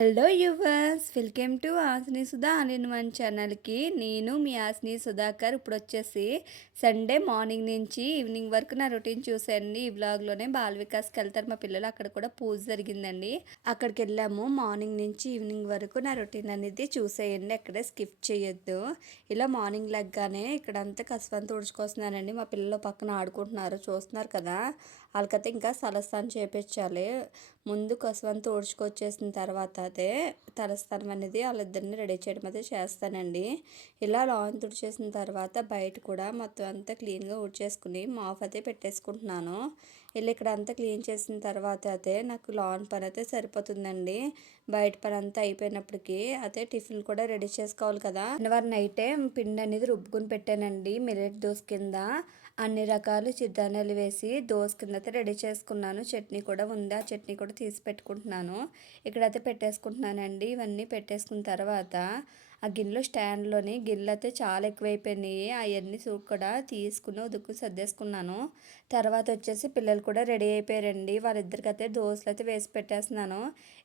Hello yours welcome to ఆస్ని సుధా అనిన్ one ఛానల్కి. నేను మీ ఆస్ని సుధాకర్. ఇప్పుడు వచ్చేసి సండే మార్నింగ్ నుంచి ఈవినింగ్ వరకు నా రొటీన్ చూసానండి ఈ బ్లాగ్లోనే బాల వికాస్కి వెళ్తారు. మా పిల్లలు అక్కడ కూడా పూజ జరిగిందండి. అక్కడికి వెళ్ళాము మార్నింగ్ నుంచి ఈవినింగ్ వరకు నా రొటీన్ అనేది చూసేయండి. అక్కడే స్కిప్ చేయొద్దు. ఇలా మార్నింగ్ లెగ్గానే ఇక్కడంతా కసవంతా ఉడుచుకొస్తున్నానండి మా పిల్లలు పక్కన ఆడుకుంటున్నారు. చూస్తున్నారు కదా? వాళ్ళకైతే ఇంకా తలస్థానం చేపించాలి. ముందు కసవంతా తోడ్చుకొచ్చేసిన తర్వాత అయితే తలస్నానం అనేది వాళ్ళిద్దరిని రెడీ చేయడం అయితే చేస్తానండి. ఇలా లాన్ తుడిచేసిన తర్వాత బయట కూడా మొత్తం అంతా క్లీన్గా ఉడిచేసుకుని మాఫ్ అయితే పెట్టేసుకుంటున్నాను. వెళ్ళి ఇక్కడ అంతా క్లీన్ చేసిన తర్వాత అయితే నాకు లాన్ పని అయితే సరిపోతుందండి. బయట పని అంతా అయిపోయినప్పటికీ అయితే టిఫిన్ కూడా రెడీ చేసుకోవాలి కదా. వారి నైటే పిండి అనేది రుబ్బుకుని పెట్టానండి మిల్లెట్ దోశ కింద. అన్ని రకాలు చిరుధాన్యాలు వేసి దోశ కింద అయితే రెడీ చేసుకున్నాను. చట్నీ కూడా ఉంది ఆ చట్నీ కూడా తీసి పెట్టుకుంటున్నాను. ఇక్కడైతే పెట్టేసుకుంటున్నానండి. ఇవన్నీ పెట్టేసుకున్న తర్వాత ఆ గిన్నెలో స్టాండ్లోని గిన్నెలు అయితే చాలా ఎక్కువైపోయినాయి. అవన్నీ కూడా తీసుకుని ఉదుకు సర్దేసుకున్నాను. తర్వాత వచ్చేసి పిల్లలు కూడా రెడీ అయిపోయారండి. వాళ్ళిద్దరికైతే దోశలు అయితే వేసి పెట్టేస్తున్నాను.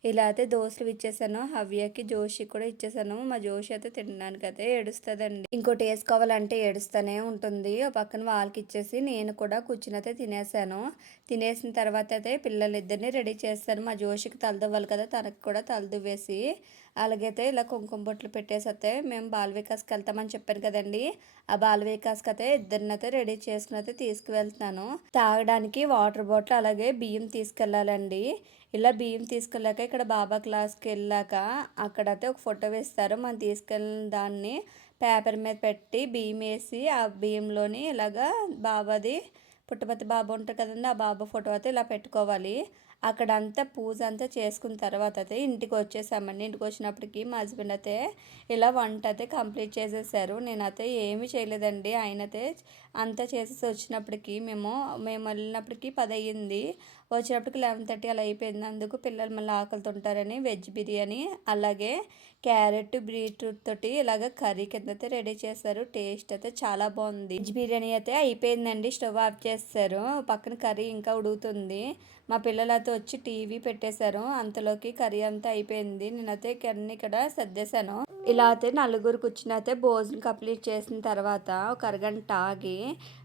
ఇలా అయితే దోశలు ఇచ్చేసాను. హవ్యకి జోషి కూడా ఇచ్చేసాను. మా జోషి అయితే తినడానికి అయితే ఏడుస్తుందండి. ఇంకోటి వేసుకోవాలంటే ఏడుస్తూనే ఉంటుంది. పక్కన వాళ్ళకి ఇచ్చేసి నేను కూడా కూర్చుని అయితే తినేసాను. తినేసిన తర్వాత అయితే పిల్లలు ఇద్దరిని రెడీ చేస్తాను మా జోషికి తలదవ్వాలి కదా తనకు కూడా తలదువ్వేసి అలాగైతే ఇలా కుంకుమ బొట్లు పెట్టేసి అయితే మేము బాల వికాస్కి వెళ్తామని చెప్పాను కదండి. ఆ బాల వికాస్కి అయితే ఇద్దరినైతే రెడీ చేసుకుని అయితే తీసుకువెళ్తున్నాను. తాగడానికి వాటర్ బాటిల్ అలాగే బియ్యం తీసుకెళ్ళాలండి ఇలా బియ్యం తీసుకెళ్ళాక ఇక్కడ బాబా క్లాస్కి వెళ్ళాక అక్కడైతే ఒక ఫోటో వేస్తారు. మనం తీసుకెళ్ళిన దాన్ని పేపర్ మీద పెట్టి బియ్యం వేసి ఆ బియ్యంలోని ఇలాగా బాబాది పుట్టపతి బాబు ఉంటుంది కదండి ఆ బాబా ఫోటో అయితే ఇలా పెట్టుకోవాలి. అక్కడ అంతా పూజ అంతా చేసుకున్న తర్వాత అయితే ఇంటికి వచ్చేసామండి. ఇంటికి వచ్చినప్పటికి మా హస్బెండ్ అయితే ఇలా వంట అయితే కంప్లీట్ చేసేసారు. నేనైతే ఏమీ చేయలేదండి. ఆయన అయితే అంతా చేసేసి వచ్చినప్పటికి మేము మేము వెళ్ళినప్పటికి పది అయ్యింది వచ్చేటప్పటికి లెవెన్ థర్టీ అలా అయిపోయింది. అందుకు పిల్లలు మళ్ళీ ఆకలితో ఉంటారని వెజ్ బిర్యానీ అలాగే క్యారెట్ బీట్రూట్ తోటి ఇలాగ కర్రీ కింద అయితే రెడీ చేశారు. టేస్ట్ అయితే చాలా బాగుంది. వెజ్ బిర్యానీ అయితే అయిపోయిందండి. స్టవ్ ఆఫ్ చేస్తారు పక్కన కర్రీ ఇంకా ఉడుగుతుంది మా పిల్లలతో వచ్చి టీవీ పెట్టేశారు. అంతలోకి కర్రీ అంతా అయిపోయింది. నేనైతే కర్రీ ఇక్కడ సర్దేశాను. ఇలా అయితే నలుగురు కూర్చుని అయితే భోజనం కంప్లీట్ చేసిన తర్వాత ఒక అరగంట ఆగి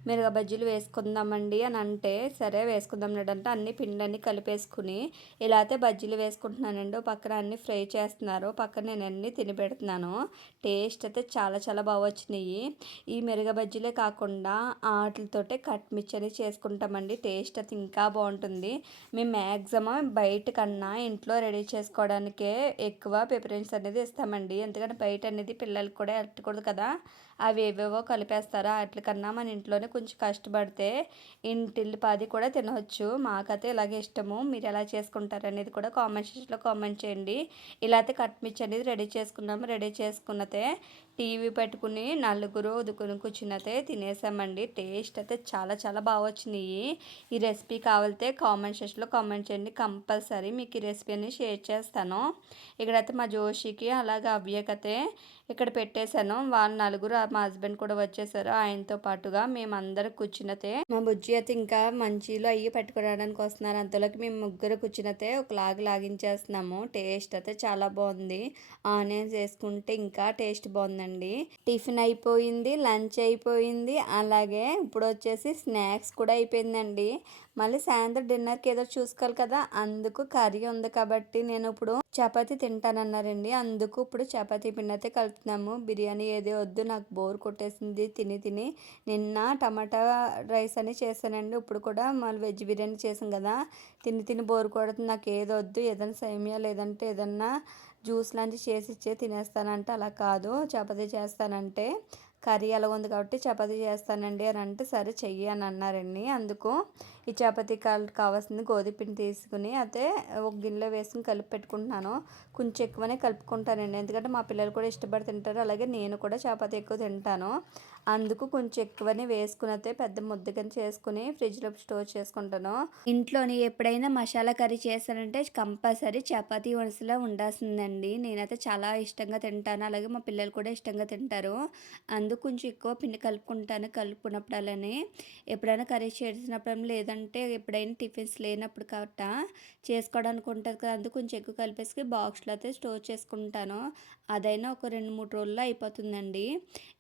మిరగ బజ్జీలు వేసుకుందామండి అని అంటే సరే వేసుకుందాం అంటే అన్ని పిండి అన్ని కలిపేసుకుని ఇలా అయితే బజ్జీలు వేసుకుంటున్నానండి. పక్కన అన్ని ఫ్రై చేస్తున్నారు. పక్కన నేను అన్ని తిని పెడుతున్నాను. టేస్ట్ అయితే చాలా చాలా బాగా వచ్చినాయి. ఈ మిరగ బజ్జీలే కాకుండా ఆటలతోటే కట్ మిర్చి చేసుకుంటామండి. టేస్ట్ అయితే ఇంకా బాగుంటుంది. మేము మ్యాక్సిమం బయట కన్నా ఇంట్లో రెడీ చేసుకోవడానికే ఎక్కువ ప్రిఫరెన్స్ అనేది ఇస్తామండి. ఎందుకంటే బయట అనేది పిల్లలకి కూడా ఎట్టకూడదు కదా. అవి ఏవేవో కలిపేస్తారా వాటికన్నా మన ఇంట్లోనే కొంచెం కష్టపడితే ఇంటిల్లిపాది కూడా తినవచ్చు మాకైతే ఇలాగే ఇష్టము. మీరు ఎలా చేసుకుంటారు అనేది కూడా కామెంట్ సెక్షన్లో కామెంట్ చేయండి. ఇలా అయితే కట్మిర్చి అనేది రెడీ చేసుకున్నాము. రెడీ చేసుకున్నతే టీవీ పెట్టుకుని నలుగురు ఉదుకుని కూర్చున్నతే తినేసామండి. టేస్ట్ అయితే చాలా చాలా బాగా వచ్చినాయి. ఈ రెసిపీ కావాలితే కామెంట్ సెక్షన్లో కామెంట్ చేయండి. కంపల్సరీ మీకు ఈ రెసిపీ అనేది షేర్ చేస్తాను. ఇక్కడైతే మా జోషికి అలాగే అవ్యకతే ఇక్కడ పెట్టేశాను. వాళ్ళ నలుగురు మా హస్బెండ్ కూడా వచ్చేసారు. ఆయనతో పాటుగా మేము అందరు కూర్చున్నతే మా బుజ్జి అయితే ఇంకా మంచిలో అయ్యి పెట్టుకోవడానికి వస్తున్నారు. అంతలోకి మేము ముగ్గురు కూర్చున్నతే ఒక లాగ్ లాగించేస్తున్నాము. టేస్ట్ అయితే చాలా బాగుంది. ఆనియన్స్ వేసుకుంటే ఇంకా టేస్ట్ బాగుందండి. టిఫిన్ అయిపోయింది లంచ్ అయిపోయింది. అలాగే ఇప్పుడు వచ్చేసి స్నాక్స్ కూడా అయిపోయిందండి. మళ్ళీ సాయంత్రం డిన్నర్కి ఏదో చూసుకోవాలి కదా అందుకు కర్రీ ఉంది కాబట్టి నేను ఇప్పుడు చపాతీ తింటానన్నారండి. అందుకు ఇప్పుడు చపాతీ పిండి అయితే కలుపుతున్నాము. బిర్యానీ ఏదో వద్దు నాకు బోర్ కొట్టేసింది తిని తిని. నిన్న టమాటా రైస్ అని చేశానండి. ఇప్పుడు కూడా మళ్ళీ వెజ్ బిర్యానీ చేసాం కదా. తిని తిని బోర్ కొడుతుంది. నాకు ఏదో వద్దు ఏదైనా సేమియా లేదంటే ఏదన్నా జ్యూస్ లాంటివి చేసి ఇచ్చే తినేస్తానంటే అలా కాదు. చపాతీ చేస్తానంటే కర్రీ ఎలా ఉంది కాబట్టి చపాతీ చేస్తానండి అని అంటే సరే చెయ్యి అని అన్నారండి. అందుకు ఈ చపాతీ కావాల్సింది గోధుమ పిండి తీసుకుని అయితే ఒక గిన్నెలో వేసుకుని కలిపి పెట్టుకుంటున్నాను. కొంచెం ఎక్కువనే కలుపుకుంటానండి. ఎందుకంటే మా పిల్లలు కూడా ఇష్టపడి తింటారు. అలాగే నేను కూడా చపాతీ ఎక్కువ తింటాను. అందుకు కొంచెం ఎక్కువనే వేసుకుని అయితే పెద్ద ముద్దకని చేసుకుని ఫ్రిడ్జ్లో స్టోర్ చేసుకుంటాను. ఇంట్లోని ఎప్పుడైనా మసాలా కర్రీ చేశానంటే కంపల్సరీ చపాతీ వరుసలో ఉండాల్సిందండి. నేనైతే చాలా ఇష్టంగా తింటాను. అలాగే మా పిల్లలు కూడా ఇష్టంగా తింటారు. అందుకు కొంచెం ఎక్కువ పిండి కలుపుకుంటాను. కలుపుకున్నప్పుడు అలానే ఎప్పుడైనా కర్రీ చేసినప్పుడు లేదంటే అంటే ఎప్పుడైనా టిఫిన్స్ లేనప్పుడు కట్ట చేసుకోవడానికి ఉంటుంది కదా అందుకు కొంచెం ఎక్కువ కలిపేసి బాక్స్లో అయితే స్టోర్ చేసుకుంటాను. అదైనా ఒక రెండు మూడు రోజుల్లో అయిపోతుందండి.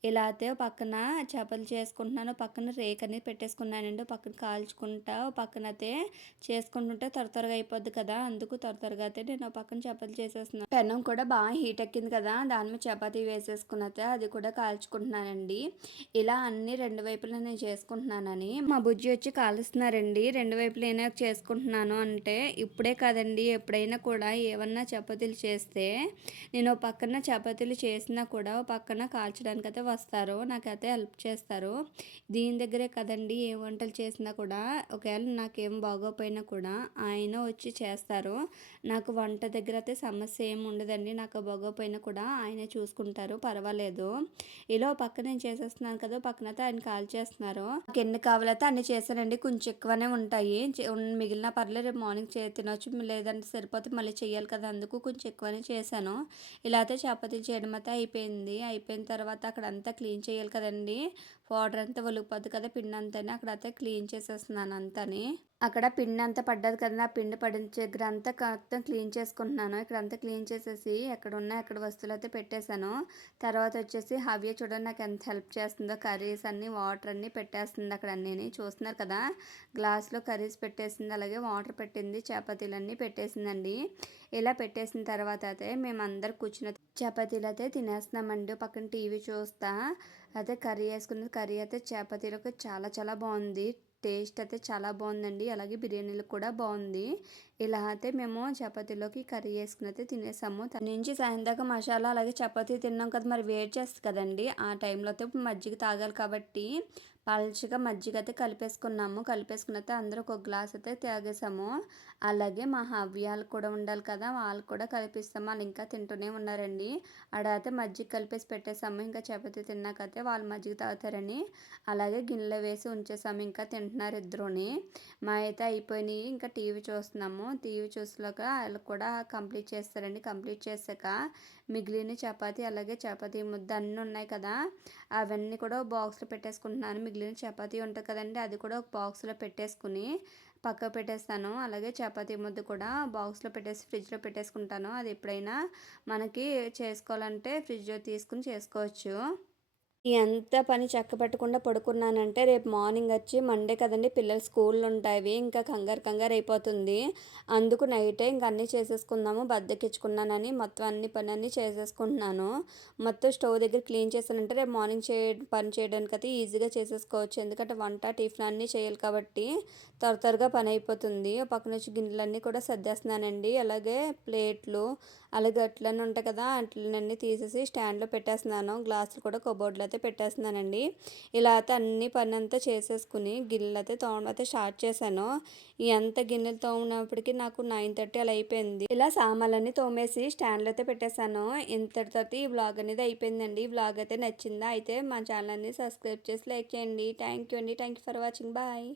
ఇలా అయితే పక్కన చేపలు చేసుకుంటున్నాను పక్కన రేక్ అనేది పెట్టేసుకున్నానండి పక్కన కాల్చుకుంటా పక్కన అయితే చేసుకుంటుంటే త్వర త్వరగా అయిపోద్ది కదా అందుకు త్వర త్వరగా అయితే నేను పక్కన చేపలు చేసేస్తున్నాను పెనం కూడా బాగా హీట్ ఎక్కింది కదా దాని మీద చపాతీ వేసేసుకున్న అయితే అది కూడా కాల్చుకుంటున్నానండి. ఇలా అన్ని రెండు వైపులా నేను చేసుకుంటున్నానని మా బుజ్జి వచ్చి కాలుస్తున్నారండి రెండు వైపులు ఏనా చేసుకుంటున్నాను అంటే ఇప్పుడే కాదండి. ఎప్పుడైనా కూడా ఏమన్నా చపాతీలు చేస్తే నేను పక్కన చపాతీలు చేసినా కూడా పక్కన కాల్చడానికి అయితే వస్తారు. నాకైతే హెల్ప్ చేస్తారు. దీని దగ్గరే కదండి. ఏ వంటలు చేసినా కూడా ఒకవేళ నాకేం బాగోపోయినా కూడా ఆయన వచ్చి చేస్తారు. నాకు వంట దగ్గర అయితే సమస్య ఏమి ఉండదండి. నాకు బాగోపోయినా కూడా ఆయనే చూసుకుంటారు. పర్వాలేదు. ఇలా పక్కన నేను చేసేస్తున్నాను కదా పక్కన అయితే ఆయన కాల్ చేస్తున్నారు. నాకు ఎన్ని కావాలైతే అన్ని చేశానండి కొంచెం ఎక్కువ ఎక్కువనే ఉంటాయి. మిగిలిన పర్లేదు రేపు మార్నింగ్ చే తినొచ్చు లేదంటే సరిపోతే మళ్ళీ చేయాలి కదా అందుకు కొంచెం ఎక్కువనే చేశాను. ఇలా అయితే చపాతీలు చేయడం అయితే అయిపోయింది. అయిపోయిన తర్వాత అక్కడ అంతా క్లీన్ చేయాలి కదండి. పౌడర్ అంతా ఒలిగిపోద్ది కదా పిండి అంతా అక్కడ అయితే క్లీన్ చేసేస్తున్నాను అంతని. అక్కడ పిండి అంతా పడ్డది కదా ఆ పిండి పడిన దగ్గర అంతా మొత్తం క్లీన్ చేసుకుంటున్నాను. ఇక్కడ అంతా క్లీన్ చేసేసి ఎక్కడ ఉన్నాయి అక్కడ వస్తువులు అయితే పెట్టేశాను. తర్వాత వచ్చేసి హవ్య చూడండి నాకు ఎంత హెల్ప్ చేస్తుందో కర్రీస్ అన్ని వాటర్ అన్నీ పెట్టేస్తుంది అక్కడ అన్నీ చూస్తున్నారు కదా గ్లాస్లో కర్రీస్ పెట్టేసింది అలాగే వాటర్ పెట్టింది చపాతీలు అన్నీ పెట్టేసిందండి. ఇలా పెట్టేసిన తర్వాత అయితే మేము అందరు కూర్చున్న చపాతీలు అయితే తినేస్తున్నామండి. పక్కన టీవీ చూస్తా అయితే కర్రీ వేసుకున్న కర్రీ అయితే చపాతీలకు చాలా చాలా బాగుంది. టేస్ట్ అయితే చాలా బాగుందండి. అలాగే బిర్యానీలు కూడా బాగుంది. ఇలా అయితే మేము చపాతీలోకి కర్రీ వేసుకుని అయితే తినేసాము. నుంచి సాయంత్రం దాకా మసాలా అలాగే చపాతీ తిన్నాం కదా మరి వేడి చేస్తుంది కదండి. ఆ టైంలో అయితే మజ్జిగ తాగాలి కాబట్టి పల్చగా మజ్జిగ అయితే కలిపేసుకున్నాము. కలిపేసుకున్న అయితే అందరూ ఒక గ్లాస్ అయితే తాగేసాము అలాగే మా హవ్యాలు కూడా ఉండాలి కదా వాళ్ళు కూడా కలిపిస్తాము వాళ్ళు ఇంకా తింటూనే ఉన్నారండి. ఆడ అయితే మజ్జిగ కలిపేసి పెట్టేసాము ఇంకా చపాతీ తిన్నాకైతే వాళ్ళు మజ్జిగ తాగుతారని. అలాగే గిన్నెలో వేసి ఉంచేసాము ఇంకా తింటున్నారు ఇద్దరుని. మా అయితే అయిపోయినాయి. ఇంకా టీవీ చూస్తున్నాము. టీవీ చూసాక వాళ్ళు కూడా కంప్లీట్ చేస్తారండి. కంప్లీట్ చేశాక మిగిలిన చపాతీ అలాగే చపాతీ ముద్ద అన్నీ ఉన్నాయి కదా. అవన్నీ కూడా బాక్స్లో పెట్టేసుకుంటున్నాను. మిగిలిన చపాతీ ఉంటుంది కదండి అది కూడా ఒక బాక్స్లో పెట్టేసుకుని పక్క పెట్టేస్తాను. అలాగే చపాతీ ముద్ద కూడా బాక్స్లో పెట్టేసి ఫ్రిడ్జ్లో పెట్టేసుకుంటాను. అది ఎప్పుడైనా మనకి చేసుకోవాలంటే ఫ్రిడ్జ్లో తీసుకుని చేసుకోవచ్చు. ఎంత పని చెక్క పెట్టకుండా పడుకున్నానంటే రేపు మార్నింగ్ వచ్చి మండే కదండి పిల్లలు స్కూళ్ళు ఉంటాయి ఇంకా కంగారు కంగారు అయిపోతుంది. అందుకు నైటే ఇంక అన్నీ చేసేసుకుందాము బద్దెక్కించుకున్నానని మొత్తం అన్ని పని అన్నీ చేసేసుకుంటున్నాను. మొత్తం స్టవ్ దగ్గర క్లీన్ చేశానంటే రేపు మార్నింగ్ చే పని చేయడానికి అయితే ఈజీగా చేసేసుకోవచ్చు. ఎందుకంటే వంట టిఫిన్ అన్నీ చేయాలి కాబట్టి త్వర త్వరగా పని అయిపోతుంది. పక్కన వచ్చి గిన్నెలన్నీ కూడా సర్దేస్తున్నానండి. అలాగే ప్లేట్లు అలాగే అట్లన్నీ ఉంటాయి కదా అట్లన్నీ తీసేసి స్టాండ్లో పెట్టేస్తున్నాను. గ్లాసులు కూడా కబోర్డ్లో అయితే పెట్టేస్తున్నానండి. ఇలా అయితే అన్ని పని అంతా చేసేసుకుని గిన్నెలు అయితే తోమడం అయితే స్టార్ట్ చేశాను. ఎంత గిన్నెలు తోమినప్పటికీ నాకు నైన్ థర్టీ అలా అయిపోయింది. ఇలా సామాన్లన్నీ తోమేసి స్టాండ్లో అయితే పెట్టేశాను. ఇంతటితో ఈ బ్లాగ్ అనేది అయిపోయిందండి. ఈ బ్లాగ్ అయితే నచ్చిందా అయితే మా ఛానల్ని సబ్స్క్రైబ్ చేసి లైక్ చేయండి. థ్యాంక్ యూ అండి. Thank you for watching bye